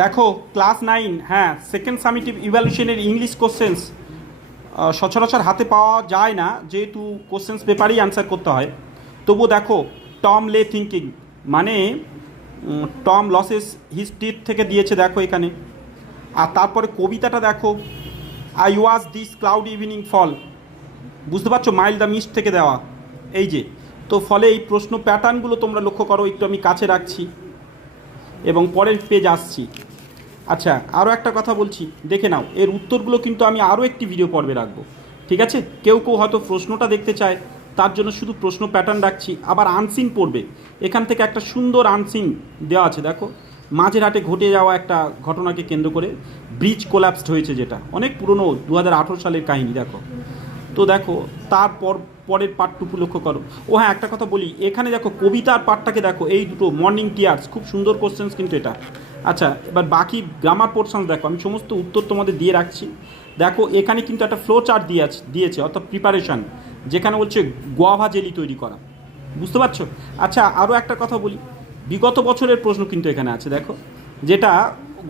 দেখো ক্লাস 9, হ্যাঁ, second summative ইভ্যালুয়েশনের English questions সচরাচর হাতে পাওয়া যায় না, যেহেতু কোশ্চেন্স পেপারেই অ্যান্সার করতে হয়। তবুও দেখো, টম লে থিঙ্কিং, মানে টম লসেস হিজ টিথ থেকে দিয়েছে দেখো এখানে। আর তারপরে কবিতাটা দেখো, I was this cloud evening fall, বুঝতে পারছো, মাইল দ্য মিস্ট থেকে দেওয়া। এই যে, তো ফলে এই প্রশ্ন প্যাটার্নগুলো তোমরা লক্ষ্য করো, একটু আমি কাছে রাখছি এবং পরের পেজ আসছি। আচ্ছা, আরও একটা কথা বলছি, দেখে নাও, এর উত্তরগুলো কিন্তু আমি আরও একটি ভিডিও পর্বে রাখবো, ঠিক আছে? কেউ কেউ হয়তো প্রশ্নটা দেখতে চায়, তার জন্য শুধু প্রশ্ন প্যাটার্ন রাখছি। আবার আনসিন পড়বে, এখান থেকে একটা সুন্দর আনসিন দেওয়া আছে দেখো, মাঝেরহাটে ঘটে যাওয়া একটা ঘটনাকে কেন্দ্র করে ব্রিজ কোল্যাপসড হয়েছে, যেটা অনেক পুরনো 2018 সালের কাহিনী দেখো। তো দেখো, তারপর পরের পার্টটুকু লক্ষ্য করো। ও হ্যাঁ, একটা কথা বলি, এখানে দেখো কবিতার পার্টটাকে দেখো, এই দুটো মর্নিং টিয়ার্স, খুব সুন্দর কোশ্চেন্স কিন্তু এটা। আচ্ছা, এবার বাকি গ্রামার পোর্শন দেখো, আমি সমস্ত উত্তর তোমাদের দিয়ে রাখছি। দেখো এখানে কিন্তু একটা ফ্লো চার্ট দিয়েছে, অর্থাৎ প্রিপারেশান, যেখানে বলছে গোয়াভা জেলি তৈরি করা, বুঝতে পারছো? আচ্ছা, আরও একটা কথা বলি, বিগত বছরের প্রশ্ন কিন্তু এখানে আছে দেখো, যেটা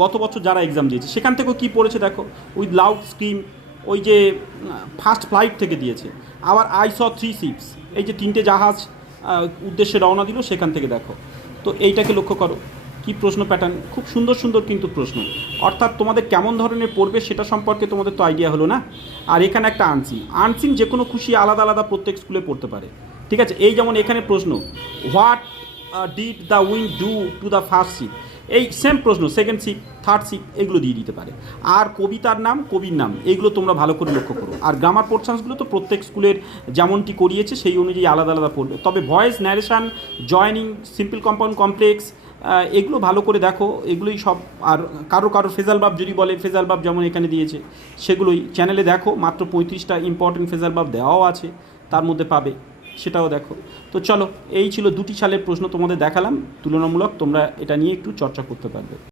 গত বছর যারা এক্সাম দিয়েছে সেখান থেকেও কী পড়েছে দেখো, উইথ লাউড স্ক্রিম, ওই যে ফার্স্ট ফ্লাইট থেকে দিয়েছে। আবার আই স 3 শিপস, এই যে 3টে জাহাজ উদ্দেশ্যে রওনা দিল, সেখান থেকে দেখো। তো এইটাকে লক্ষ্য করো, কি প্রশ্ন প্যাটার্ন, খুব সুন্দর সুন্দর কিন্তু প্রশ্ন। অর্থাৎ তোমাদের কেমন ধরনের পড়বে সেটা সম্পর্কে তোমাদের তো আইডিয়া হলো না। আর এখানে একটা আনসিন যে কোনো খুশি আলাদা আলাদা প্রত্যেক স্কুলে পড়তে পারে, ঠিক আছে? এই যেমন এখানে প্রশ্ন, what did the wind do to the first ship, এই সেম প্রশ্ন সেকেন্ড শিপ, থার্ড শিপ, এগুলো দিয়ে দিতে পারে। আর কবিতার নাম, কবির নাম, এইগুলো তোমরা ভালো করে লক্ষ্য করো। আর গ্রামার পোর্শনসগুলো তো প্রত্যেক স্কুলের যেমনটি করিয়েছে সেই অনুযায়ী আলাদা আলাদা পড়বে। তবে voice, narration, joining, simple compound complex, এগুলো ভালো করে দেখো, এগুলোই সব। আর কারো কারো ফেজাল ভার্ব যদি বলে, ফেজাল ভার্ব যেমন এখানে দিয়েছে সেগুলোই চ্যানেলে দেখো, মাত্র 35টা ইম্পর্টেন্ট ফেজাল ভার্ব দেওয়াও আছে, তার মধ্যে পাবে, সেটাও দেখো। তো চলো, এই ছিল 2টি সালের প্রশ্ন তোমাদের দেখালাম তুলনামূলক, তোমরা এটা নিয়ে একটু চর্চা করতে পারবে।